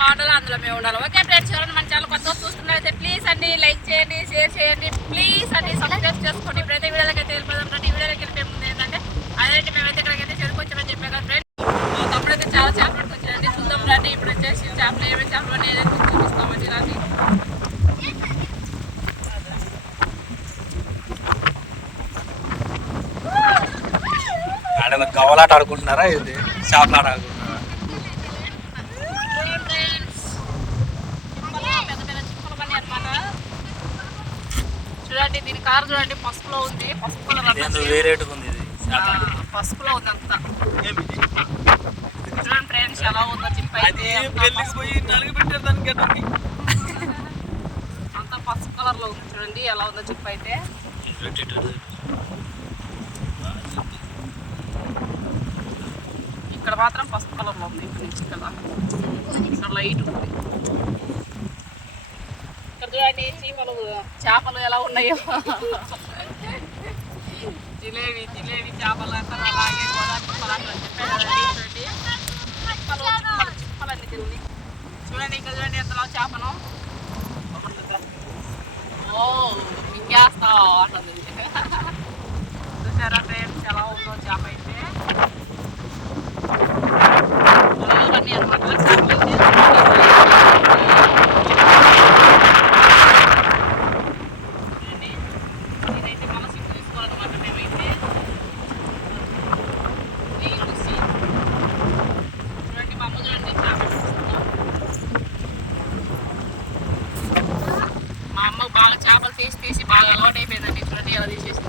బాగుండాలో అందులో మేము ఉండాలి. ఓకే ఫ్రెండ్స్, ఎవరైనా మన ఛానల్ కొత్తగా చూస్తున్నట్లయితే ప్లీజ్ అండి లైక్ చేయండి, షేర్ చేయండి, ప్లీజ్ అండి సబ్స్క్రైబ్ చేసుకోండి. ప్రతి వీడియోలకి అయితే వెళ్ళిపోదాం. ప్రతి వీడియోలకి వెళ్ళిపోయే ముందు ఏంటంటే అదేంటి మేమైతే ఇక్కడికైతే చెరుకొచ్చామని చెప్పాను కదా ఫ్రెండ్స్. తమ్ముడైతే చాలా చేపలు పట్టుకొచ్చారండి. చూద్దాం రండి. ఇప్పుడు వచ్చేసి చేపలు ఏమేమి చేపలు అని ఏదైతే చూపిస్తామండి రండి. గవ్వలాట ఆడుకుంటున్నారా, ఇది చేపలాట ఆడుకుంటున్నారా? చూడండి దీని కారు చూడండి, పసుపులో ఉంది. పసుపు కలర్ వేరేట్టుగా ఉంది, ఇది పసుపులో ఉంది అంతా. చూడండి ఫ్రెండ్స్ ఎలా ఉందో చిప్ప అయితే అంతా పసుపు కలర్ లో ఉంది. చూడండి ఎలా ఉందో చిప్ప అయితే. ఇక్కడ మాత్రం పసుపు కలర్ లో ఉంది. ఇక్కడ నుంచి కదా ఇక్కడ లైట్ ఉంది. ఇక్కడ చూడండి చేపలు ఎలా ఉన్నాయో. జిలేబీ చేపలు అంతా అలాగే చెప్పాలండి తిరిగి. చూడండి ఇక్కడ చూడండి ఎంతలో చేపను. ఓ మింగేస్తా అంటుంది. చూసారా ఫ్రెండ్స్ ఎలా ఉందో చేప అయితే. అవన్నీ అనమాట చేపలు ఇదైతే మన సిక్కు తీసుకోవాలన్నమాట. మేమైతే చూడండి మా అమ్మ చూడండి చేపలు. మా అమ్మ బాగా చేపలు తీసి బాగా అలవాటు అయిపోయిందండి. చూడండి ఎలా తీసేసింది.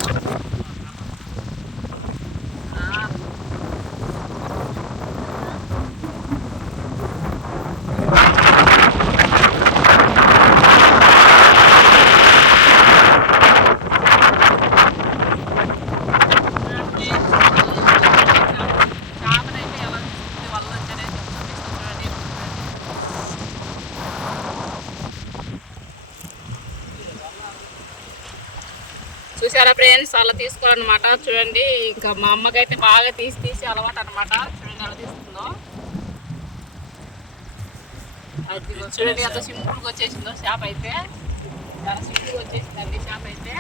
చూసారా ఫ్రెండ్స్ అలా తీసుకోవాలన్నమాట. చూడండి ఇంకా మా అమ్మకైతే బాగా తీసి అలవాటు అనమాట. చూడండి ఎలా తీస్తుందో. అది చూడండి అంత సింపుల్గా వచ్చేసిందో చేప అయితే. చాలా సింపుల్గా వచ్చేసిందండి చేప అయితే.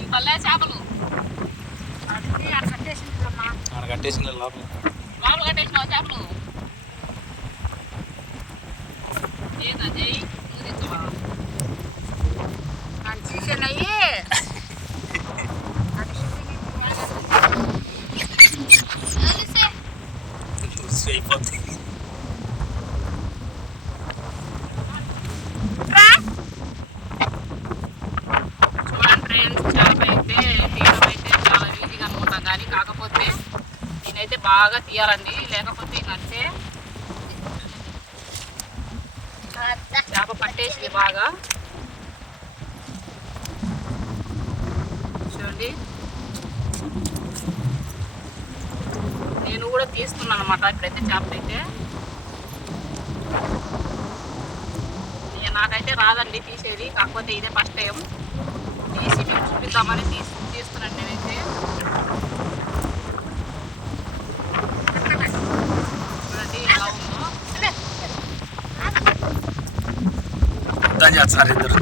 ఇంక పల్లె చేపలు కట్టేసింది లోపల కట్టేసినావు చేపలు. ఏదా జై నువ్వు తెచ్చువా తీసేనయ్యి. అయిపోతుంది. చూడండి ఫ్రెండ్స్ చేప అయితే తీయడం అయితే చాలా ఈజీగా అనుకుంటాం కానీ కాకపోతే నేనైతే బాగా తీయాలండి. లేకపోతే ఇంకంటే చేప పట్టేసింది బాగా. చూడండి నేను కూడా తీస్తున్నాను అనమాట ఇప్పుడైతే చేపలైతే. నాకైతే రాదండి తీసేది. కాకపోతే ఇదే ఫస్ట్ టైం తీసి మేము చూపిద్దామని తీస్తున్నాను నేనైతే. చూడండి ఎలా ఉందో. చేస్తారు ఇద్దరు.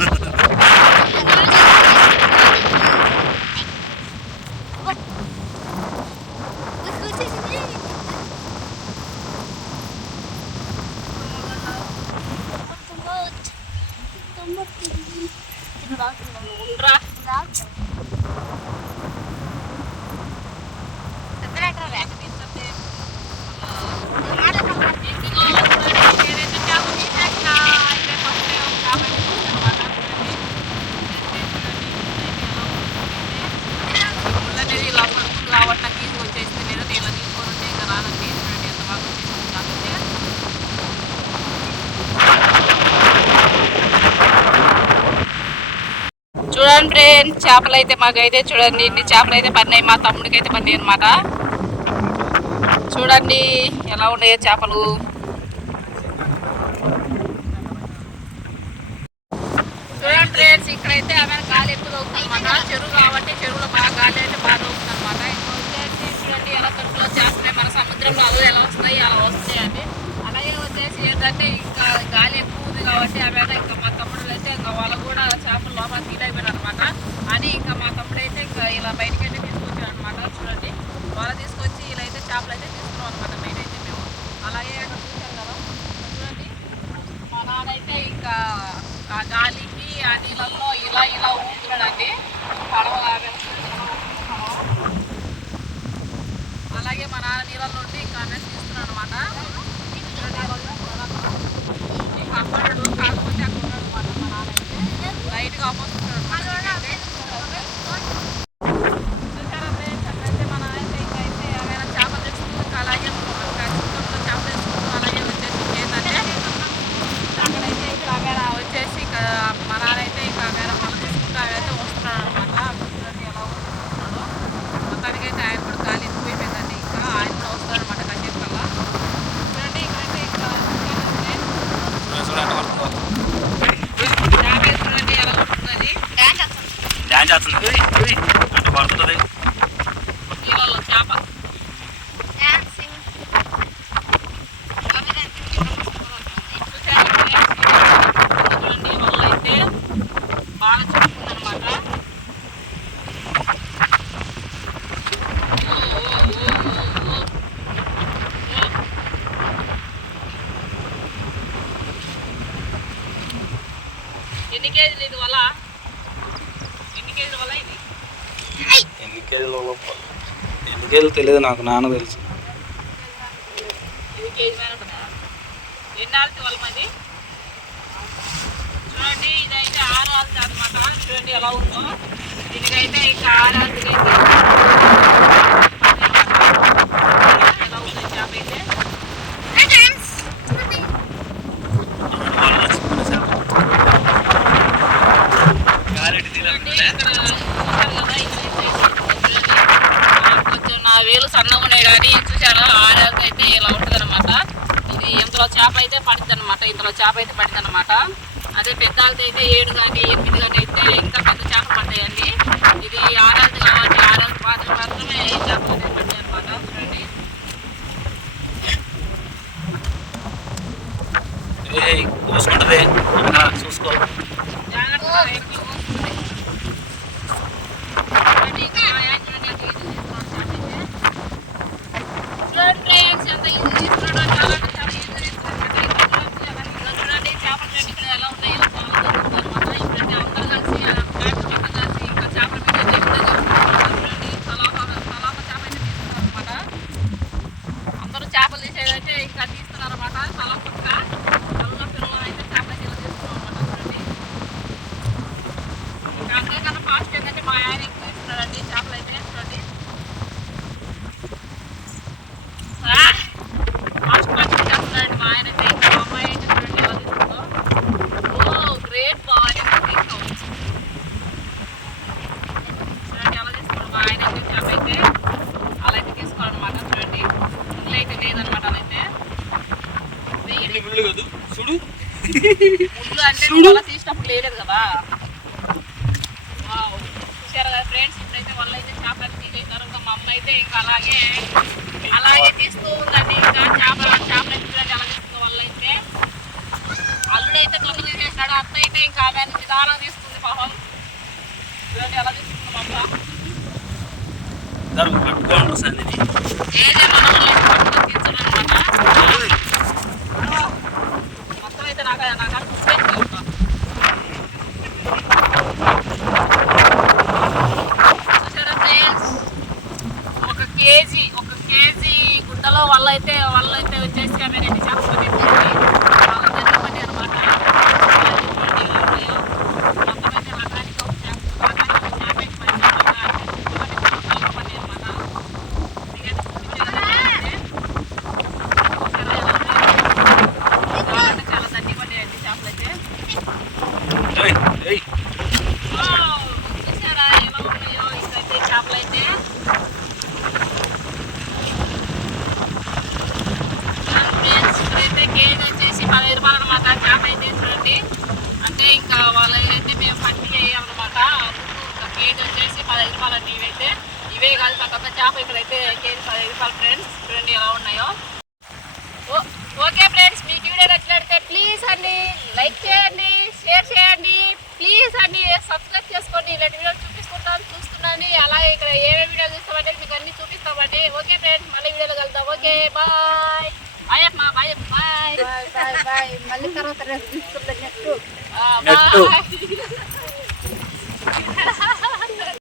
చూడండి ఫ్రెండ్స్ చేపలు అయితే మాకైతే చూడండి ఇన్ని చేపలు అయితే పడినాయి. మా తమ్ముడికి అయితే పడినాయి అనమాట. చూడండి ఎలా ఉన్నాయో చేపలు. చూడండి ఫ్రెండ్స్ ఇక్కడైతే ఆమె గాలి ఎక్కువ తగ్గుతుంది అనమాట. చెరువు కాబట్టి చెరువులో బాగా గాలి అయితే బాగా తగ్గుతుంది అనమాట. ఇంకా వచ్చేసి చూడండి ఎలా తొట్టులో చేస్తున్నాయి. మన సముద్రంలో అదో ఎలా వస్తాయి అలా వస్తాయి అని ఏంటంటే ఇంకా గాలి ఎక్కువ ఉంది కాబట్టి అవి ఇంకా మా తమ్ముడు అయితే ఇంకా వాళ్ళు కూడా చేపలు లోపల తీరైపోయారు అనమాట. అని ఇంకా మా తమ్ముడు అయితే ఇంకా ఇలా బయటకి అయితే తీసుకొచ్చారు అనమాట. చూడండి వాళ్ళు తీసుకొచ్చి ఇలా అయితే చేపలు అయితే తీసుకున్నాం అనమాట బయట అయితే మేము. అలాగే అక్కడ చూసారు కదా చూడండి మా నాన్న అయితే ఇంకా ఆ గాలికి ఆ నీళ్ళల్లో ఇలా ఇలా ఊపుతున్నాడండి పడవ. అలాగే మా నాన్న నీళ్ళ నుండి ఇంకా అనేది తీస్తున్నాడు అనమాట. కాపాడు కాకపోతే అక్కడ ఉన్నాడు అనమాట మా నాన్న అయితే లైట్గా ఆపోజిట్ చూసారా ఫ్రెండ్స్ అక్కడైతే మా నాన్న అయితే ఇంకా అయితే ఏమైనా చేపలు తెచ్చుకుంటూ అలాగే చిత్రంలో చేపలు తెచ్చుకుంటూ అలాగే వచ్చేసి ఏంటంటే అక్కడైతే ఇంకా అవేనా వచ్చేసి ఇంకా మా నాన్న అయితే ఇంకా అవేనా మనం తీసుకుంటూ అవైతే వస్తున్నాడు అనమాట. చూడండి ఎలా వస్తున్నాడు మొత్తానికైతే ఆయన కూడా గాలి ఎక్కువైపోయిందండి. ఇంకా ఆయన కూడా వస్తాడు అనమాట కాసేపు కల్లా. చూడండి ఇక్కడైతే ఇంకా చూడండి ఎలా ఉంటుందని డ్యాన్స్ చేస్తుంది అంటే పడుతుంది నీళ్ళలో చేప. చూడండి వల్ల అయితే బాగా చెప్పుకుందనమాట. ఎన్ని కేజీలు ఇది వల్ల ఎన్ని కేజీల వల్ల ఇది ఎన్ని కేజీలు తెలియదు నాకు, నాన్న తెలుసు. ఇది కేజీ మీద ఉంటుందా? ఎన్ని ఆల్చి వల్ల మరి చూడండి ఇదైతే 6 ఆల్చి అనమాట. చూడండి ఎలా ఉందో దీనికైతే ఇంకా 6 ఆల్చికి అయితే ఎలా ఉంది చేప అయితే. కొంచెం నా వేలు సన్నగా ఉన్నాయి కానీ చూసారా 6 ఆల్చి అయితే ఇలా ఉంటుంది అనమాట. ఇది ఇందులో చేప అయితే పడుతుంది అనమాట. ఇందులో చేప అయితే పడుతుంది అనమాట. అదే పెద్ద ఆల్చి అయితే 7 కానీ 8 కానీ అయితే ఇంకా పెద్ద చేప పడతాయండి. ఇది 6 ఆల్చి కాబట్టి 6 ఆల్చి మాత్రమే చేపలు అయితే పడతాయి అనమాట. చూడండి చూసుకుంటుంది చూసుకో జాగ్రత్తగా ఎక్కువ వస్తుంది. చూడండి ఇంకా చూడండి ఎంత ఈజీ తీసుకోవడం చేప అయితే. చూడండి ఫ్రెండ్స్ ఎంత ఈజీ తీసుకోవడం చాలా అంటే చాలా ఈజీ తీసుకోవడం. చూడండి చేపలు చూడండి ఇక్కడ ఎలా ఉన్నాయో చాలా అనమాట. ఇప్పుడైతే అందరూ కలిసి చుట్టూ కలిసి ఇంకా చేపల మీద అయితే ఇప్పుడే చేసుకుంటున్నారు. చూడండి తలాప చేప అయితే తీసుకున్నారు అనమాట. అందరూ చేపలు తీసేదైతే ఇంకా తీస్తున్నారు అనమాట. తలాపక్క పిల్లలు అయితే చేపల కిలో తీసుకున్నాం అనమాట. చూడండి ఇంకా అందరికన్నా ఫాస్ట్ ఏంటంటే మా ఆయన ఎక్కువ తీస్తున్నాడండి చేపలు అయితే. చూడండి ఫాస్ట్ చేస్తున్నాడండి మా ఆయన అయితే. ఇంకా మా అమ్మాయి అయితే చూడండి ఎలా తీసుకుందో. ఓ గ్రేట్ బాడీ చూడండి ఎలా తీసుకోండి మా ఆయన అయితే చేప అయితే అలా అయితే తీసుకోవాలన్నమాట. చూడండి ఇల్లు అయితే లేదనమాట. అలా అయితే చూడు ముళ్ళు అంటే వల్ల తీసినప్పుడు లేదు కదా. చూసారు కదా ఫ్రెండ్స్ ఇప్పుడైతే వాళ్ళు అయితే చేపలు తీసేసారు. ఇంకా మా అమ్మ అయితే ఇంకా అలాగే తీస్తూ ఉందండి. ఇంకా చేపలు అయితే చూడండి ఎలా తీస్తుందో వాళ్ళు అయితే. అల్లుడు అయితే తొందర తీసేసాడు. అత్త అయితే ఇంకా ఆమె నిదానం తీస్తుంది పాపం. చూడండి ఎలా తీస్తుంది మా అమ్మ. ఏదేమో పట్టుకొని తీర్చడం అనమాట. మొత్తం అయితే నాకు చూసారా ఫ్రెండ్స్ ఒక కేజీ గుడ్డలో వాళ్ళైతే వచ్చేసి ఆమె 2 చేపలు పట్టేసింది. చాలా పెద్ద పని అనమాట. మొత్తం అయితే రకానికి ఒక చేప అయితే పని అనమాట. చాలా ధన్యవాదాలు చేపలు అయితే. చూసారా ఎలా ఉన్నాయో ఇంకైతే చేపలు అయితే. ఇప్పుడైతే కేజీ వచ్చేసి 15 రూపాయలు అనమాట చేప అయితే. చూడండి అంటే ఇంకా వాళ్ళైతే మేము పట్టి వేయాలన్నమాట. ఇంకా కేజీ వచ్చేసి 15 రూపాయలు అండి. ఇవే కాదు ప్రతి ఒక్క చేప ఇక్కడైతే కేజీ 15 రూపాయలు ఫ్రెండ్స్. చూడండి ఎలా ఉన్నాయో. ఓకే ఫ్రెండ్స్ మీకు వీడియో నచ్చినట్లయితే ప్లీజ్ అండి లైక్ చేయండి, షేర్ చేయండి, ప్లీజ్ అండి సబ్స్క్రైబ్ చేసుకోండి. ఇలాంటి వీడియోలు చూస్తున్నాను. అలాగే ఇక్కడ ఏమేమి వీడియోలు చూస్తామంటే మీకు అన్ని చూపిస్తామండి. ఓకే ఫ్రెండ్స్, మళ్ళీ వీడియోలో కలుద్దాం. Okay bye. బాయ్ అమ్మా, బాయ్ బాయ్ బాయ్ బాయ్. మళ్ళీ తర్వాత తీసుకుంటాం నెక్స్ట్. నెట్టు. బాయ్.